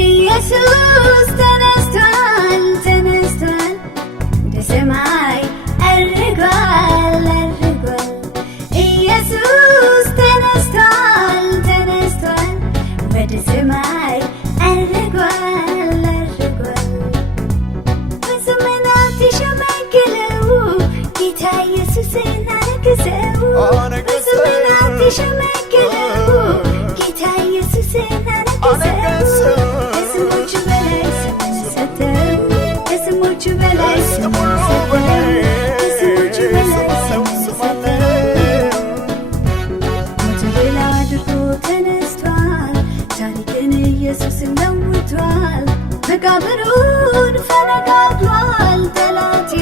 ኢየሱስ ተነስቷል ተነስቷል ወደ ሰማይ አርጓል አርጓል ኢየሱስ ተነስቷል ተነስቷል ወደ ሰማይ አርጓል አርጓል በዘመናት የሸመገለው ጌታ ኢየሱስን አነገሰው በዘመናት የሸመገለው ጌታ ኢየሱስን አነገሰው መቃብሩን ፈነቃቅሏል ጠላቴ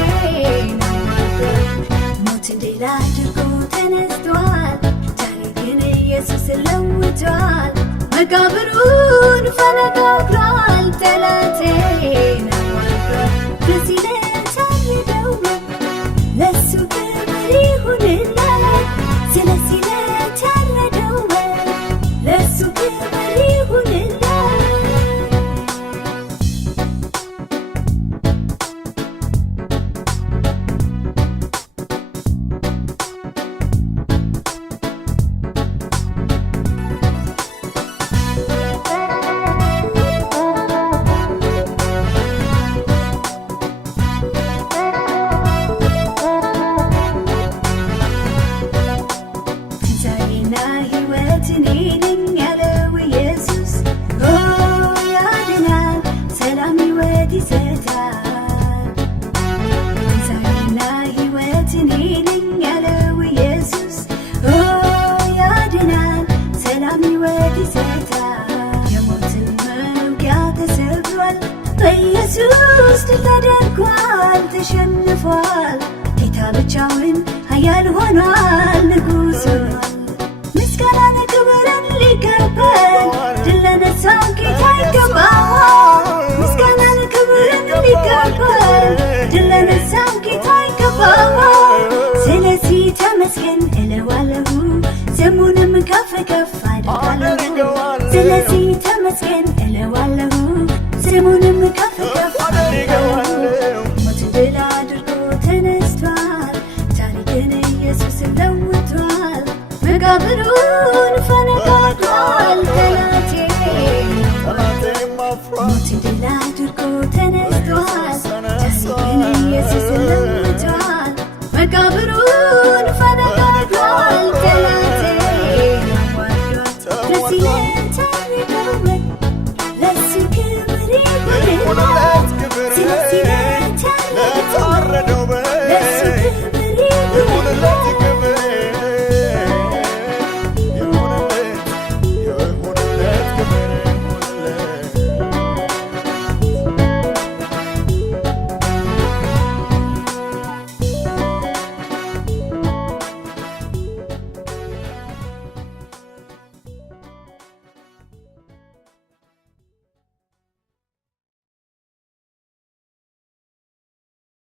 ሞትን ድል አድርጎ ተነስቷል ታሪክን ኢየሱስ ለውጧል መቃብሩን ፈነቃቅሏል ጠላቴ በዚህ ለታረደው ለሱ ክብር ይሁንለት ስለዚህ ለታረደው ለሱ ክብር ይሁንለት በኢየሱስ ተደርጓል ተሸንፏል ጌታ ብቻውን ኃያል ሆኗል ንጉሥ ሆኗል ምስጋና ክብርን ሊቀበል ድል ለነሳው ጌታ ይገባዋል ምስጋና ክብርን ሊቀበል ድል ለነሳው ጌታ ይገባዋል ስለዚህ ተመስገን እለዋለሁ ስሙንም ከፍ ከፍ አደርጋለሁ ስለዚህ ተመስገን